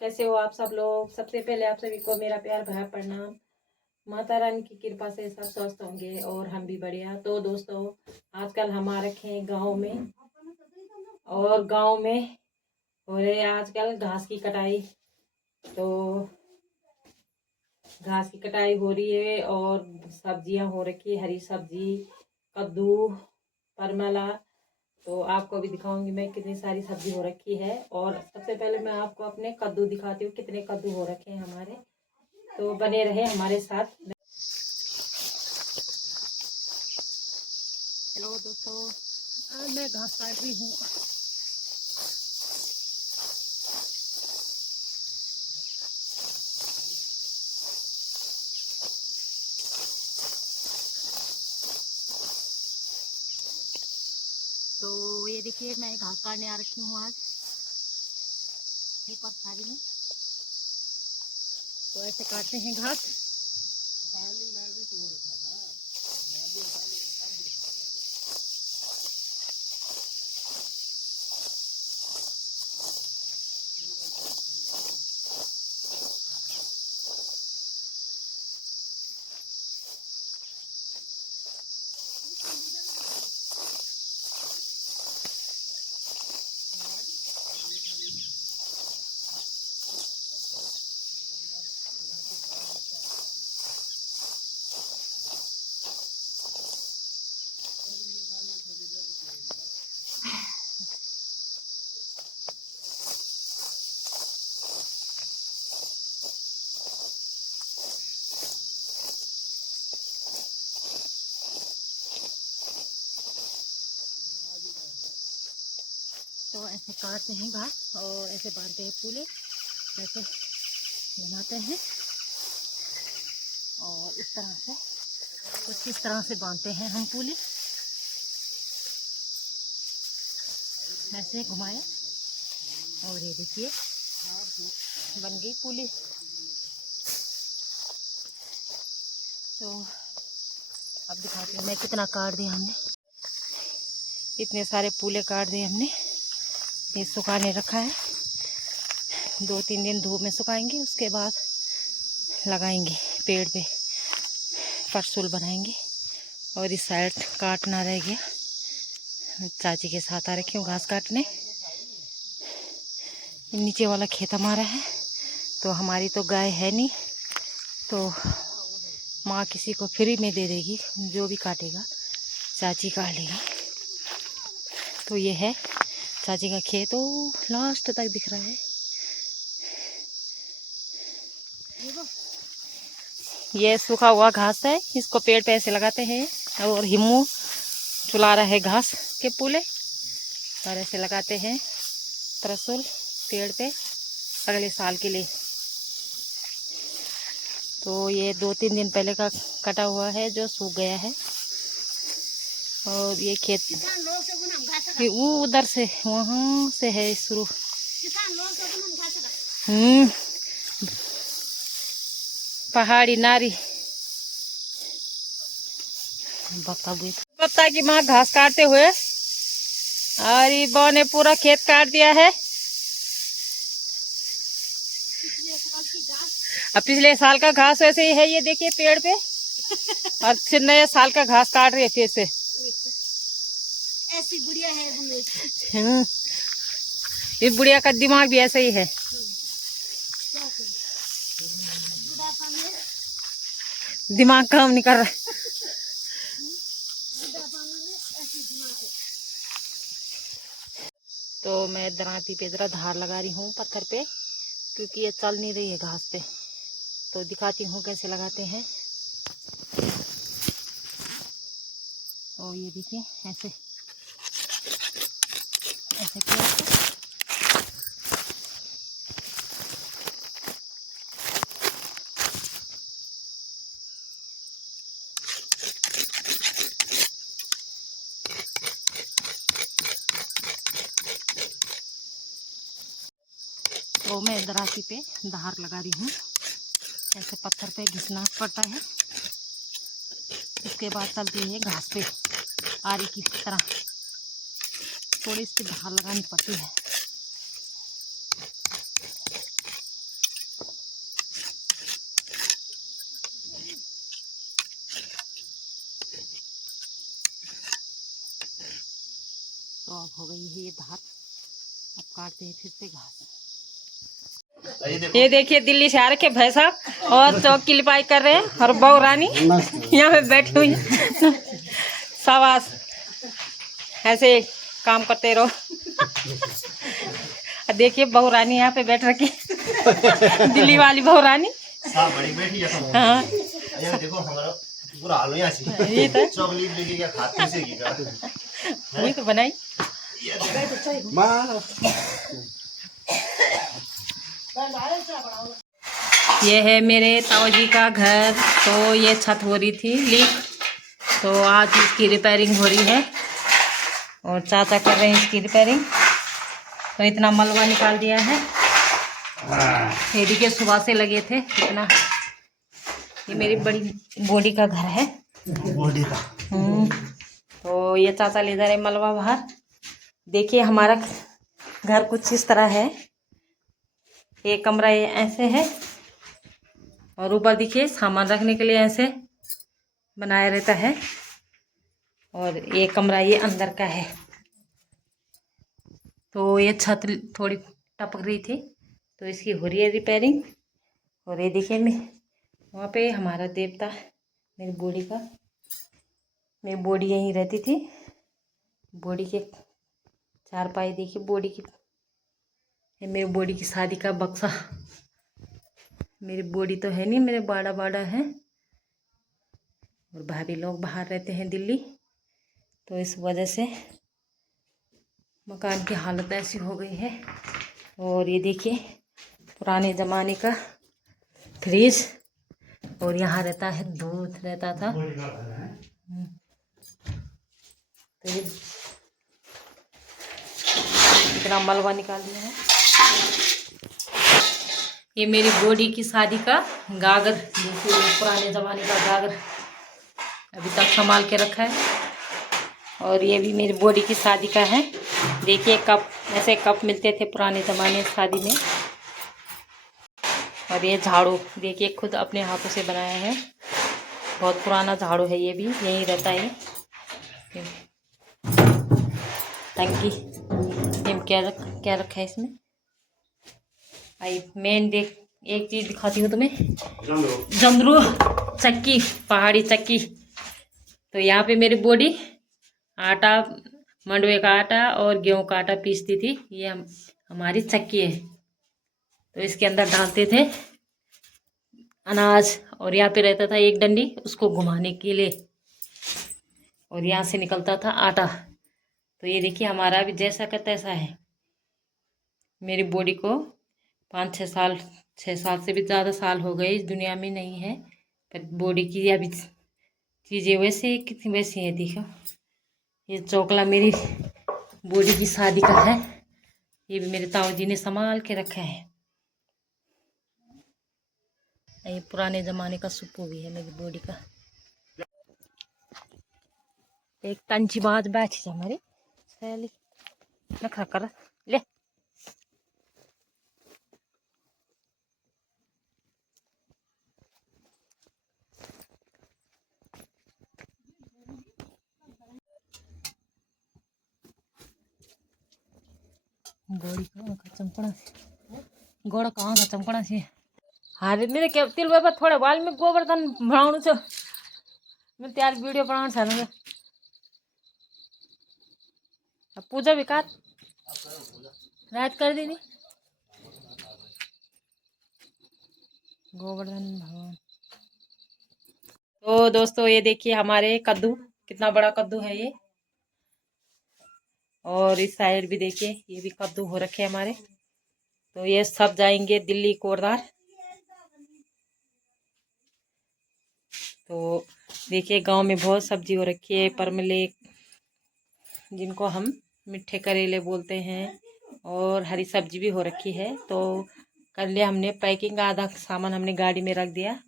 कैसे हो आप सब लोग। सबसे पहले आप सभी को मेरा प्यार भरा प्रणाम। माता रानी की कृपा से सब स्वस्थ होंगे और हम भी बढ़िया। तो दोस्तों, आजकल हम आ रखे हैं गाँव में, और गाँव में हो रही है आजकल घास की कटाई। तो घास की कटाई हो रही है और सब्जियां हो रखी है, हरी सब्जी, कद्दू, परमला। तो आपको भी दिखाऊंगी मैं कितनी सारी सब्जी हो रखी है। और सबसे पहले मैं आपको अपने कद्दू दिखाती हूँ, कितने कद्दू हो रखे हैं हमारे। तो बने रहे हमारे साथ। हेलो दोस्तों, मैं घास काट रही हूँ। तो ये देखिए, मैं घास काटने आ रखी हूँ आज ऊपर थाली में। तो ऐसे काटते हैं घास। तो ऐसे काटते हैं घास और ऐसे बांधते हैं पूले, ऐसे बनाते हैं और इस तरह से कुछ इस तरह से बांधते हैं हम पूले। ऐसे घुमाए और ये देखिए बन गई पूली। तो अब दिखाती हूँ मैं कितना काट दिया हमने। इतने सारे पूले काट दिए हमने। ये सुखाने रखा है, 2-3 दिन धूप में सुखाएंगे, उसके बाद लगाएंगे पेड़ पे, परसूल बनाएंगे। और इस साइड काटना रह गया। चाची के साथ आ रखी हूँ घास काटने। नीचे वाला खेत हमारा है, तो हमारी तो गाय है नहीं, तो माँ किसी को फ्री में दे देगी, जो भी काटेगा चाची काट लेगी। तो ये है चाची का खेत, वो लास्ट तक दिख रहा है। ये सूखा हुआ घास है, इसको पेड़ पे ऐसे लगाते हैं। और हिमू चुला रहा है घास के पूले, और ऐसे लगाते हैं तरसुल पेड़ पे अगले साल के लिए। तो ये 2-3 दिन पहले का कटा हुआ है, जो सूख गया है। और ये खेत वो उधर से वहाँ से है शुरू। पहाड़ी नारी बत्ता की माँ घास काटते हुए, और ये बौ ने पूरा खेत काट दिया है। अब पिछले साल का घास वैसे ही है, ये देखिए पेड़ पे। और फिर नए साल का घास काट रही है फिर से। ऐसी बुढ़िया है। ये बुढ़िया का दिमाग भी ऐसा ही है। दिमाग काम नहीं कर रहा। तो मैं दराती पे जरा धार लगा रही हूँ पत्थर पे, क्योंकि ये चल नहीं रही है घास पे। तो दिखाती हूँ कैसे लगाते हैं। तो ये देखिए ऐसे ऐसे किया। तो मैं दराती पे धार लगा रही हूँ, ऐसे पत्थर पे घिसना पड़ता है। उसके बाद चलती है घास पे आरी की तरह, थोड़ी सी धार लगानी पड़ती है। हो गई है ये धार। अब काटते हैं फिर से घास। ये देखिए दिल्ली से आ रखे भाई साहब और चौक की लिपाई कर रहे हैं और बहू रानी यहाँ पे बैठी हुई है। शाबाश, ऐसे काम करते रहो। देखिए बहू रानी यहाँ पे बैठ रखी दिल्ली वाली बहू रानी। बड़ी बैठी है। हाँ देखो हमारा पूरा हाल यहाँ से ये तो चॉकलेट लेके क्या खाते से की का वही तो बनाई। ये है मेरे ताऊजी का घर। तो ये छत हो रही थी लीक, तो आज इसकी रिपेयरिंग हो रही है और चाचा कर रहे हैं इसकी रिपेयरिंग। तो इतना मलबा निकाल दिया है। ये देखिए सुबह से लगे थे इतना। ये मेरी बड़ी बॉडी का घर है, बॉडी का। तो ये चाचा ले जा रहे मलबा बाहर। देखिए हमारा घर कुछ इस तरह है। एक कमरा ये ऐसे है और ऊपर देखिए सामान रखने के लिए ऐसे बनाया रहता है, और एक कमरा ये अंदर का है। तो ये छत थोड़ी टपक रही थी तो इसकी हो रही है रिपेयरिंग। और ये देखिए मैं वहाँ पे हमारा देवता मेरी बॉडी का, मेरी बॉडी यहीं रहती थी। बॉडी के चारपाई देखिए बॉडी की, ये मेरी बॉडी की शादी का बक्सा। मेरी बॉडी तो है नहीं, मेरे बाड़ा बाड़ा है। और भाभी लोग बाहर रहते हैं दिल्ली, तो इस वजह से मकान की हालत ऐसी हो गई है। और ये देखिए पुराने ज़माने का फ्रिज, और यहाँ रहता है दूध रहता था। तो ये इतना मलबा निकाल दिया है। ये मेरी बॉडी की शादी का गागर, देखिए पुराने ज़माने का गागर अभी तक संभाल के रखा है। और ये भी मेरी बॉडी की शादी का है। देखिए कप, ऐसे कप मिलते थे पुराने ज़माने शादी में। और ये झाड़ू देखिए खुद अपने हाथों से बनाया है, बहुत पुराना झाड़ू है। ये भी यहीं रहता है। टंकी क्या रखा है इसमें। आई मेन देख, एक चीज़ दिखाती हूँ तुम्हें, जमरू चक्की, पहाड़ी चक्की। तो यहाँ पे मेरी बॉडी आटा, मंडवे का आटा और गेहूं का आटा पीसती थी। ये हमारी चक्की है। तो इसके अंदर डालते थे अनाज, और यहाँ पे रहता था एक डंडी उसको घुमाने के लिए, और यहाँ से निकलता था आटा। तो ये देखिए हमारा भी जैसा का तैसा है। मेरी बॉडी को 5-6 साल, 6 साल से भी ज़्यादा साल हो गए इस दुनिया में नहीं है, पर बॉडी की अभी चीज़ें वैसे कितनी वैसी हैं। देखो ये चोकला मेरी बॉडी की शादी का है। ये भी मेरे ताऊ जी ने संभाल के रखा है। ये पुराने ज़माने का सुप्पू भी है मेरी बॉडी का। एक टंची बाज बैठी है हमारी सहेली, नखरा कर ले। गोड़ी कहाँ का चमकना से, गोड़ कहाँ का चमकना से। हारे मेरे क्या तिल बाबा थोड़े बाल में गोवर्धन बनाउनु छ, मैं त्यार वीडियो बनाउनु छ। अब पूजा भी कर रात कर दी गोवर्धन भगवान। तो दोस्तों ये देखिए हमारे कद्दू, कितना बड़ा कद्दू है ये। और इस साइड भी देखिए ये भी कद्दू हो रखे हैं हमारे। तो ये सब जाएंगे दिल्ली कोरदार। तो देखिए गांव में बहुत सब्जी हो रखी है, परमले जिनको हम मिठे करेले बोलते हैं, और हरी सब्जी भी हो रखी है। तो कर लिया हमने पैकिंग, आधा सामान हमने गाड़ी में रख दिया।